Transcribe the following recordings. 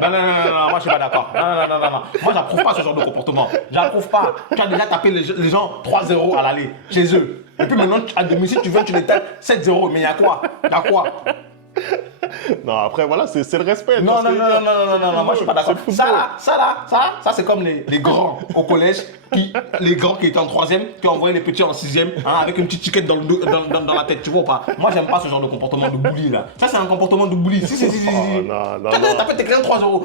Non, moi je suis pas d'accord. Non. Moi j'approuve pas ce genre de comportement. J'approuve pas. Tu as déjà tapé les gens 3-0 à l'aller, chez eux. Et puis maintenant, à domicile, tu viens, tu les tapes 7-0. Mais il y a quoi? Non, après, voilà, c'est le respect. Non, moi je suis pas d'accord. C'est le football. Ça c'est comme les grands au collège, les grands qui étaient en troisième, qui envoyaient les petits en sixième, avec une petite ticket dans la tête, tu vois ou pas? Moi j'aime pas ce genre de comportement de bully là. Ça c'est un comportement de bully. Si. Oh, non. T'as fait tes clients 3-0.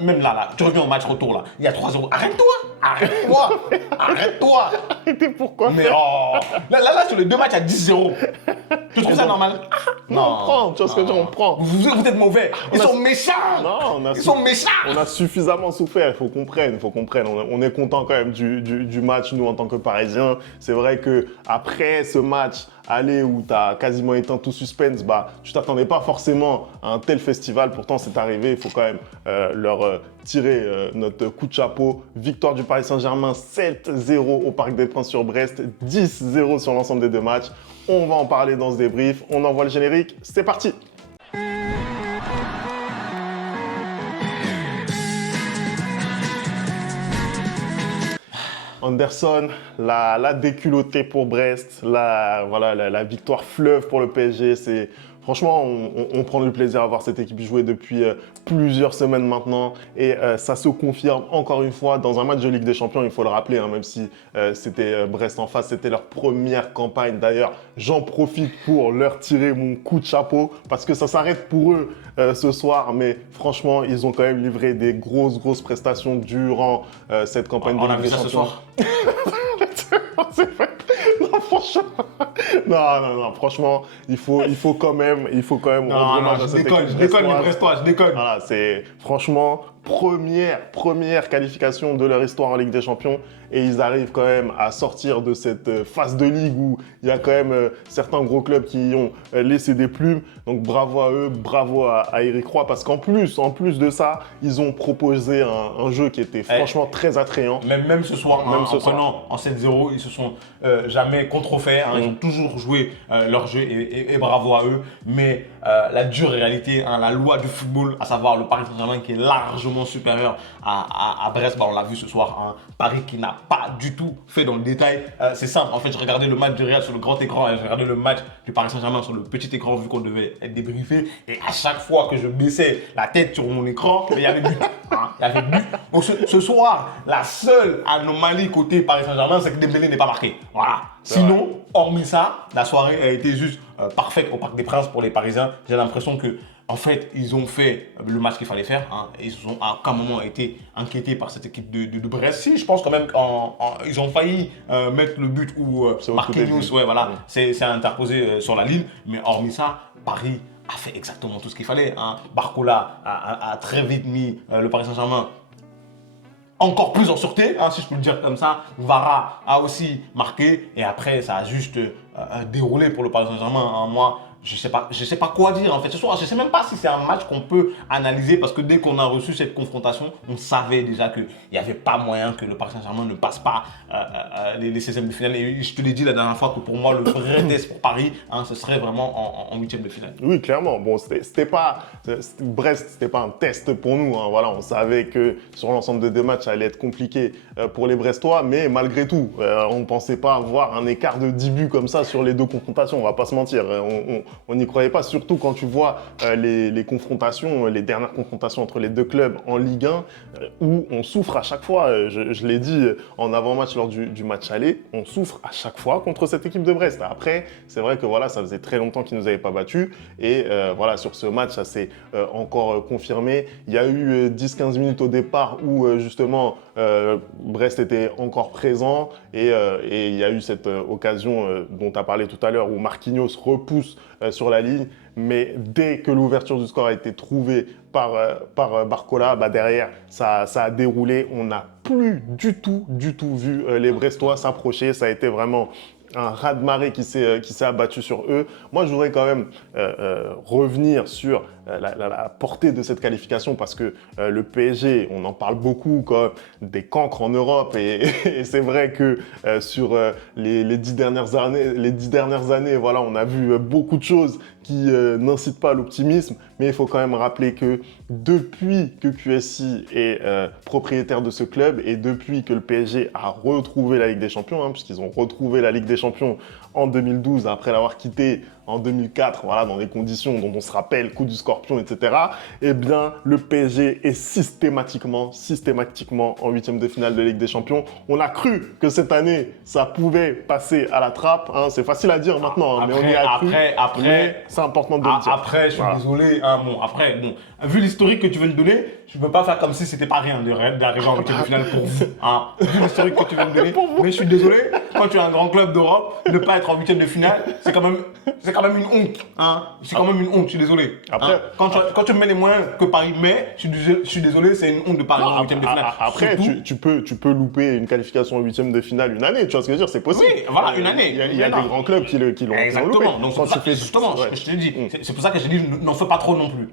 Même là, tu reviens au match retour là, il y a 3-0. Arrête-toi. Arrêtez, pourquoi? Mais oh, là, sur les deux matchs à 10-0. Tu trouves ça normal? Non, on prend, tu vois ce que je veux dire, on prend. Vous êtes mauvais. Ils sont méchants. Non, Ils sont méchants. On a suffisamment souffert, il faut qu'on prenne. On est content quand même du match, nous, en tant que Parisiens. C'est vrai que après ce match, aller où tu as quasiment éteint tout suspense, bah, tu t'attendais pas forcément à un tel festival. Pourtant, c'est arrivé. Il faut quand même leur tirer notre coup de chapeau. Victoire du Paris Saint-Germain, 7-0 au Parc des Princes sur Brest, 10-0 sur l'ensemble des deux matchs. On va en parler dans ce débrief. On envoie le générique. C'est parti! Anderson, la déculottée pour Brest, la victoire fleuve pour le PSG. Franchement, on prend du plaisir à voir cette équipe jouer depuis plusieurs semaines maintenant et ça se confirme encore une fois dans un match de Ligue des Champions, il faut le rappeler, hein, même si c'était Brest en face, c'était leur première campagne. D'ailleurs, j'en profite pour leur tirer mon coup de chapeau parce que ça s'arrête pour eux ce soir, mais franchement, ils ont quand même livré des grosses prestations durant cette campagne de Ligue des Champions. Ce soir. C'est vrai. Non, franchement. Non, franchement, il faut quand même rendre hommage à cette équipe je déconne, les Brestois, je déconne. Voilà, c'est franchement première qualification de leur histoire en Ligue des Champions et ils arrivent quand même à sortir de cette phase de ligue où il y a quand même certains gros clubs qui ont laissé des plumes. Donc bravo à eux, bravo à Eric Roy parce qu'en plus de ça, ils ont proposé un jeu qui était franchement très attrayant. Même ce soir, en prenant en 7-0, ils se sont jamais contrefaits. Ils ont toujours joué leur jeu et bravo à eux. Mais la dure réalité, la loi du football, à savoir le Paris Saint-Germain qui est largement supérieur à Brest, on l'a vu ce soir. Paris qui n'a pas du tout fait dans le détail. C'est simple, en fait, je regardais le match de Real sur le grand écran et je regardais le match du Paris Saint-Germain sur le petit écran vu qu'on devait être débriefé. Et à chaque fois que je baissais la tête sur mon écran, il y avait but. Il y avait but. Donc, ce soir, la seule anomalie côté Paris Saint-Germain, c'est que Dembélé n'est pas marqué. Voilà. Sinon, hormis ça, la soirée a été juste parfaite au Parc des Princes pour les Parisiens. J'ai l'impression que en fait, ils ont fait le match qu'il fallait faire. Et ils ont à aucun moment été inquiétés par cette équipe de Brest. Si, je pense quand même qu'ils ont failli mettre le but où Marquinhos s'est interposé sur la ligne. Mais hormis ça, Paris a fait exactement tout ce qu'il fallait. Barcola a très vite mis le Paris Saint-Germain encore plus en sûreté, si je peux le dire comme ça. Vara a aussi marqué et après ça a juste déroulé pour le Paris Saint-Germain. Moi, je sais pas quoi dire en fait ce soir. Je sais même pas si c'est un match qu'on peut analyser parce que dès qu'on a reçu cette confrontation, on savait déjà qu'il n'y avait pas moyen que le Paris Saint-Germain ne passe pas les 16e de finale. Et je te l'ai dit la dernière fois que pour moi, le vrai test pour Paris, ce serait vraiment en 8e de finale. Oui, clairement. Bon, Brest, c'était pas un test pour nous. Voilà, on savait que sur l'ensemble des deux matchs, ça allait être compliqué pour les Brestois, mais malgré tout, on ne pensait pas avoir un écart de 10 buts comme ça sur les deux confrontations. On va pas se mentir. On n'y croyait pas, surtout quand tu vois les confrontations, les dernières confrontations entre les deux clubs en Ligue 1, où on souffre à chaque fois. Je l'ai dit en avant-match lors du match aller, on souffre à chaque fois contre cette équipe de Brest. Après, c'est vrai que voilà, ça faisait très longtemps qu'ils ne nous avaient pas battus. Et voilà, sur ce match, ça s'est encore confirmé. Il y a eu 10-15 minutes au départ où justement Brest était encore présent et il y a eu cette occasion dont tu as parlé tout à l'heure où Marquinhos repousse sur la ligne, mais dès que l'ouverture du score a été trouvée par Barcola, derrière, ça a déroulé. On n'a plus du tout vu les Brestois s'approcher. Ça a été vraiment un raz-de-marée qui s'est abattu sur eux. Moi, je voudrais quand même revenir sur la portée de cette qualification parce que le PSG, on en parle beaucoup comme des cancres en Europe et c'est vrai que sur les 10 dernières années, voilà, on a vu beaucoup de choses qui n'incitent pas à l'optimisme. mais il faut quand même rappeler que depuis que QSI est propriétaire de ce club et depuis que le PSG a retrouvé la Ligue des Champions, hein, puisqu'ils ont retrouvé la Ligue des Champions en 2012 après l'avoir quitté en 2004, voilà, dans des conditions dont on se rappelle, coup du scorpion, etc. Eh bien, le PSG est systématiquement en huitième de finale de Ligue des Champions. On a cru que cette année, ça pouvait passer à la trappe. Hein. C'est facile à dire maintenant, hein, mais on y a cru. Après, c'est important de le dire. Après, je suis désolé. Hein, vu l'historique que tu viens de donner, je ne peux pas faire comme si c'était pas rien d'arriver en huitième de finale pour vous. Hein. Vu l'historique que tu viens de donner, mais je suis désolé. Quand tu es un grand club d'Europe, ne pas être en huitième de finale, c'est quand même une honte. Hein. C'est quand même une honte, je suis désolé. Après, hein. Quand tu mets les moyens que Paris met, je suis désolé, c'est une honte de pas arriver en huitième de finale. Après, tu peux louper une qualification en huitième de finale une année, tu vois ce que je veux dire, c'est possible. Oui, voilà, une année. Il y a des grands clubs qui l'ont loupé. Exactement. Donc, justement, je te dis, c'est pour ça que je dis, n'en fais pas trop non plus.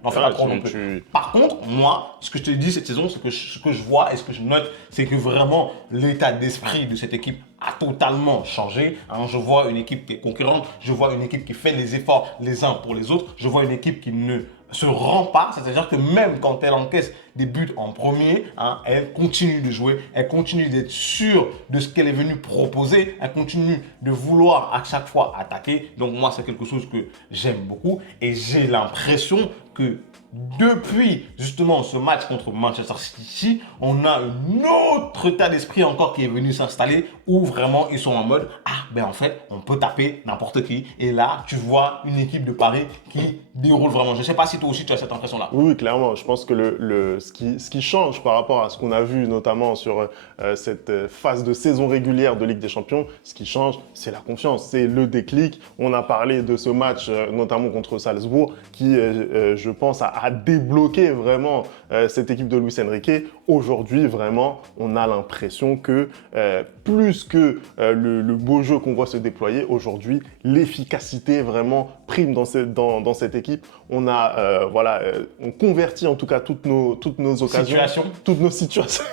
Par contre, moi, ce que je te dis cette saison, ce que je vois et ce que je note, c'est que vraiment, l'état d'esprit de cette équipe a totalement changé. Hein, je vois une équipe qui est concurrente, je vois une équipe qui fait les efforts les uns pour les autres, je vois une équipe qui ne se rend pas, c'est-à-dire que même quand elle encaisse des buts en premier, hein, elle continue de jouer, elle continue d'être sûre de ce qu'elle est venue proposer, elle continue de vouloir à chaque fois attaquer. Donc moi, c'est quelque chose que j'aime beaucoup et j'ai l'impression que depuis justement ce match contre Manchester City, on a un autre état d'esprit encore qui est venu s'installer où vraiment ils sont en mode « Ah, ben en fait, on peut taper n'importe qui. » Et là, tu vois une équipe de Paris qui déroule vraiment. Je ne sais pas si toi aussi tu as cette impression-là. Oui, clairement. Je pense que ce qui change par rapport à ce qu'on a vu notamment sur cette phase de saison régulière de Ligue des Champions, ce qui change, c'est la confiance, c'est le déclic. On a parlé de ce match notamment contre Salzbourg qui, je pense, a débloqué vraiment cette équipe de Luis Enrique. Aujourd'hui, vraiment, on a l'impression que plus que le beau jeu qu'on voit se déployer, aujourd'hui, l'efficacité vraiment prime dans cette équipe. On a, on convertit en tout cas toutes nos occasions, toutes nos situations.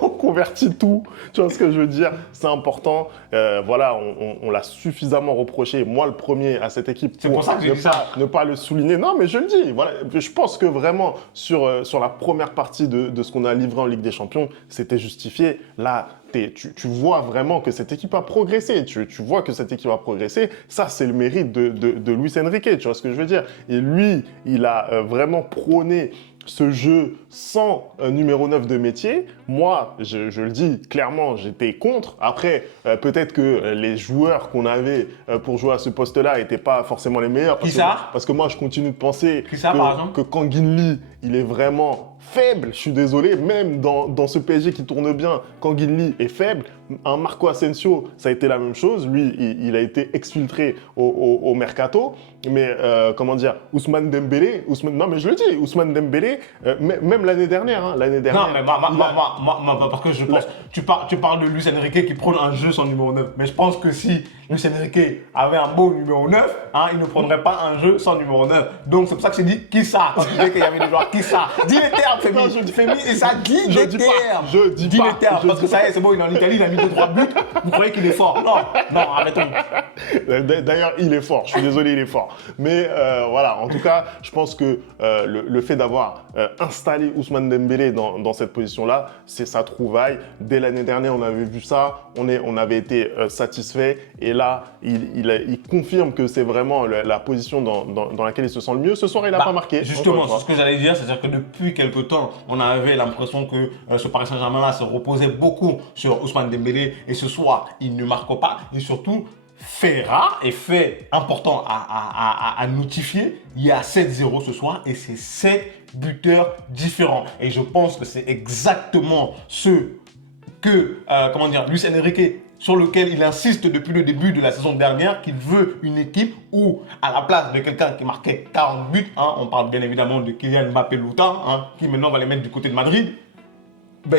On convertit tout, tu vois ce que je veux dire, c'est important. On l'a suffisamment reproché, moi le premier à cette équipe, pour ça que ne pas le souligner. Non, mais je le dis, voilà, je pense que vraiment sur la première partie de ce qu'on a livré en Ligue des Champions, c'était justifié. Là, tu vois vraiment que cette équipe a progressé. Tu vois que cette équipe a progressé. Ça, c'est le mérite de Luis Enrique, tu vois ce que je veux dire. Et lui, il a vraiment prôné ce jeu sans numéro 9 de métier. Moi, je le dis clairement, j'étais contre. Après, peut-être que les joueurs qu'on avait pour jouer à ce poste-là n'étaient pas forcément les meilleurs. Parce que moi, je continue de penser que Kangin Lee, il est vraiment faible. Je suis désolé, même dans ce PSG qui tourne bien, Kangin Lee est faible. Un Marco Asensio, ça a été la même chose. Lui, il a été exfiltré au mercato. Mais comment dire, Ousmane Dembélé, non mais je le dis, Ousmane Dembélé, même l'année dernière. Non, mais parce que je pense, tu parles de Luis Enrique qui prône un jeu sans numéro 9. Mais je pense que si Luis Enrique avait un beau numéro 9, hein, il ne prendrait pas un jeu sans numéro 9. Donc c'est pour ça que je dis qui ça. Quand tu dis qu'il y avait des joueurs qui ça. Dis les termes, Fémi, et ça dit les termes. Je dis pas. Les termes, parce que ça y est, c'est bon, il est en Italie, il a mis 2-3 buts. Vous croyez qu'il est fort? Non, arrêtons. D'ailleurs, il est fort. Je suis désolé, il est fort. Mais voilà, en tout cas, je pense que le fait d'avoir installé Ousmane Dembélé dans cette position-là, c'est sa trouvaille. Dès l'année dernière, on avait vu ça, on avait été satisfait. Et là, il confirme que c'est vraiment la position dans laquelle il se sent le mieux. Ce soir, il n'a pas marqué. Justement, c'est ce que j'allais dire, c'est-à-dire que depuis quelque temps, on avait l'impression que ce Paris Saint-Germain-là se reposait beaucoup sur Ousmane Dembélé. Et ce soir, il ne marque pas. Et surtout, fait rare et fait important à notifier, il y a 7-0 ce soir et c'est 7 buteurs différents. Et je pense que c'est exactement ce que, Luis Enrique, sur lequel il insiste depuis le début de la saison dernière, qu'il veut une équipe où, à la place de quelqu'un qui marquait 40 buts, hein, on parle bien évidemment de Kylian Mbappé Loutin, hein, qui maintenant va les mettre du côté de Madrid,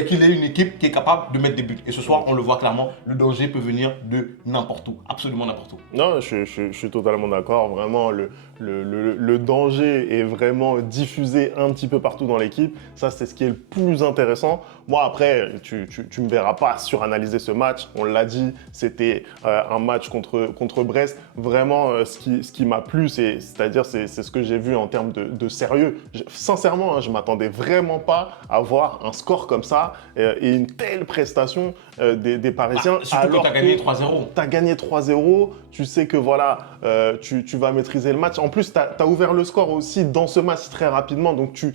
qu'il ait une équipe qui est capable de mettre des buts. Et ce soir, on le voit clairement, le danger peut venir de n'importe où, absolument n'importe où. Non, je suis totalement d'accord. Vraiment, le danger est vraiment diffusé un petit peu partout dans l'équipe. Ça, c'est ce qui est le plus intéressant. Moi, après, tu me verras pas suranalyser ce match. On l'a dit, c'était un match contre Brest. Vraiment, ce qui m'a plu, c'est-à-dire c'est ce que j'ai vu en termes de sérieux. Sincèrement, hein, je m'attendais vraiment pas à voir un score comme ça et une telle prestation des Parisiens. Surtout que tu as gagné 3-0. Tu as gagné 3-0, tu sais que voilà, tu vas maîtriser le match. En plus, tu as ouvert le score aussi dans ce match très rapidement, donc tu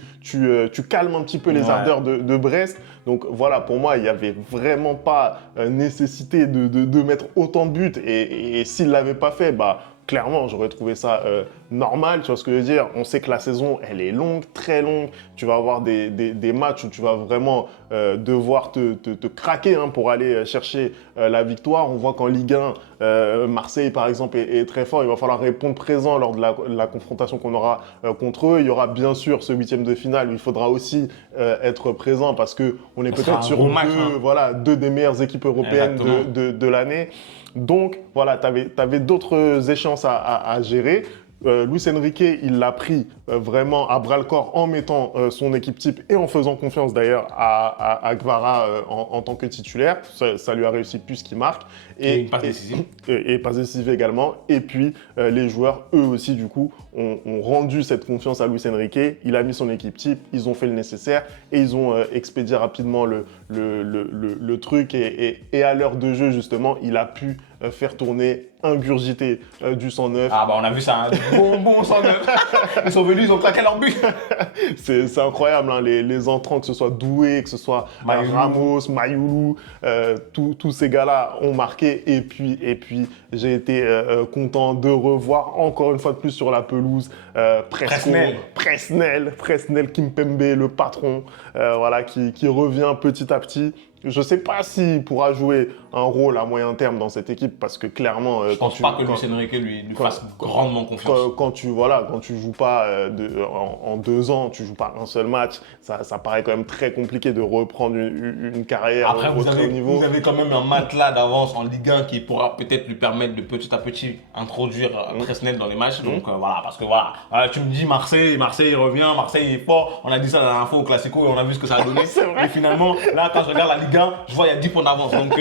calmes un petit peu les ardeurs de Brest. Donc voilà, pour moi, il n'y avait vraiment pas nécessité de mettre autant de buts. Et s'il ne l'avait pas fait, bah, clairement, j'aurais trouvé ça normal, tu vois ce que je veux dire. On sait que la saison, elle est longue, très longue. Tu vas avoir des matchs où tu vas vraiment devoir te craquer hein, pour aller chercher la victoire. On voit qu'en Ligue 1, Marseille, par exemple, est très fort. Il va falloir répondre présent lors de la confrontation qu'on aura contre eux. Il y aura bien sûr ce huitième de finale où il faudra aussi être présent parce qu'on est peut-être sur deux des meilleures équipes européennes de l'année. Donc, voilà, tu avais d'autres échéances à gérer. Luis Enrique, il l'a pris vraiment à bras-le-corps en mettant son équipe type et en faisant confiance d'ailleurs à Guevara en tant que titulaire. Ça lui a réussi plus qu'il marque. Et une passe décisive. Et passe décisive également. Et puis, les joueurs, eux aussi, du coup, ont rendu cette confiance à Luis Enrique. Il a mis son équipe type, ils ont fait le nécessaire et ils ont expédié rapidement le truc. Et à l'heure de jeu, justement, il a pu faire tourner, ingurgiter du 109. Ah bah on a vu ça, bon 109. Ils sont venus, ils ont claqué leur but. C'est incroyable, hein, les entrants, que ce soit Doué, que ce soit Ramos, Mayoulou, tous ces gars-là ont marqué. Et puis j'ai été content de revoir encore une fois de plus sur la pelouse Presnel Kimpembe, le patron, voilà, qui revient petit à petit. Je ne sais pas s'il pourra jouer un rôle à moyen terme dans cette équipe parce que clairement… Je ne pense pas que Luis Enrique lui fasse grandement confiance. Quand tu joues pas en 2 ans, tu joues pas un seul match, ça paraît quand même très compliqué de reprendre une carrière au très haut niveau. Vous avez quand même un matelas d'avance en Ligue 1 qui pourra peut-être lui permettre de petit à petit introduire Presnel dans les matchs. Donc voilà, parce que voilà, tu me dis Marseille il revient, Marseille est fort. On a dit ça la dernière fois au Classico et on a vu ce que ça a donné. Et finalement, là quand je regarde la Ligue 1, je vois il y a 10 points d'avance. Donc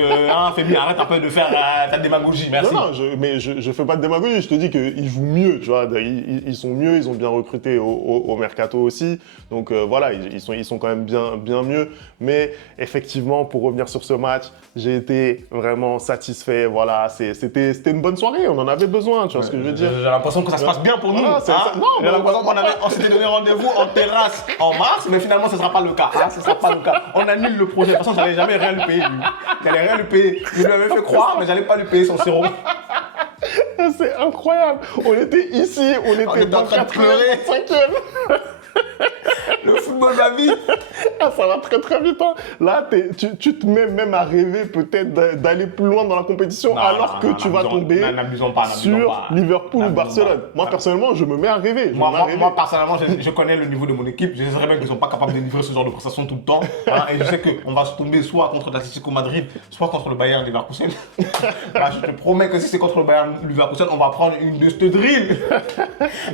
Femi, arrête un peu de faire ta démagogie, merci. Non, mais je fais pas de démagogie, je te dis qu'ils jouent mieux, tu vois, ils sont mieux, ils ont bien recruté au Mercato aussi, donc voilà, ils sont quand même bien mieux, mais effectivement, pour revenir sur ce match, j'ai été vraiment satisfait, voilà, c'était une bonne soirée, on en avait besoin, tu vois ce que je veux dire. J'ai l'impression que ça se passe bien pour nous. J'ai l'impression qu'on s'était donné rendez-vous en terrasse en mars, mais finalement, ce ne sera pas le cas. Ce sera pas le cas. On annule le projet, de toute façon, j'allais jamais rien lui payer, lui. J'allais rien lui payer. Il lui avait fait croire, mais j'allais pas lui payer son sirop. C'est incroyable. On était ici, on était en train de pleurer. 5e. Le football va vite. Ça va très très vite. Hein. Là, tu te mets même à rêver peut-être d'aller plus loin dans la compétition que tu vas tomber sur Liverpool ou Barcelone. Moi, personnellement, je me mets à rêver. Moi, personnellement, je connais le niveau de mon équipe. Je sais très bien qu'ils ne sont pas capables de livrer ce genre de prestations tout le temps. Hein, et je sais qu'on va se tomber soit contre l'Atlético Madrid, soit contre le Bayern Leverkusen. Je te promets que si c'est contre le Bayern Leverkusen, on va prendre une de ces drills.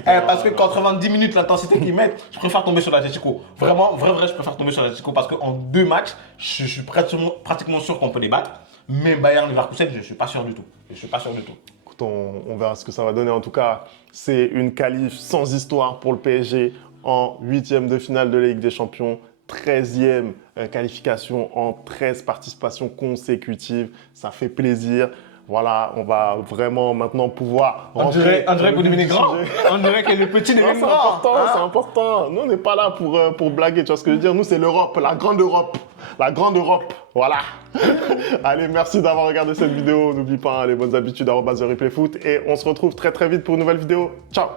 Parce que 90 minutes, l'intensité qu'ils mettent, je préfère tomber sur l'Atlético. Vraiment, je préfère tomber sur l'Atlético parce qu'en 2 matchs, je suis pratiquement sûr qu'on peut les battre. Mais Bayern Leverkusen, je ne suis pas sûr du tout. Écoute, on verra ce que ça va donner. En tout cas, c'est une qualif sans histoire pour le PSG en 8e de finale de la Ligue des Champions. 13e qualification en 13 participations consécutives. Ça fait plaisir. Voilà, on va vraiment maintenant pouvoir rentrer. On dirait que vous devenez grand. On dirait que le petit devient grand. C'est important. Nous, on n'est pas là pour blaguer. Tu vois ce que je veux dire? Nous, c'est l'Europe, la grande Europe. La grande Europe. Voilà. Allez, merci d'avoir regardé cette vidéo. N'oublie pas les bonnes habitudes @replayfoot. Et on se retrouve très très vite pour une nouvelle vidéo. Ciao.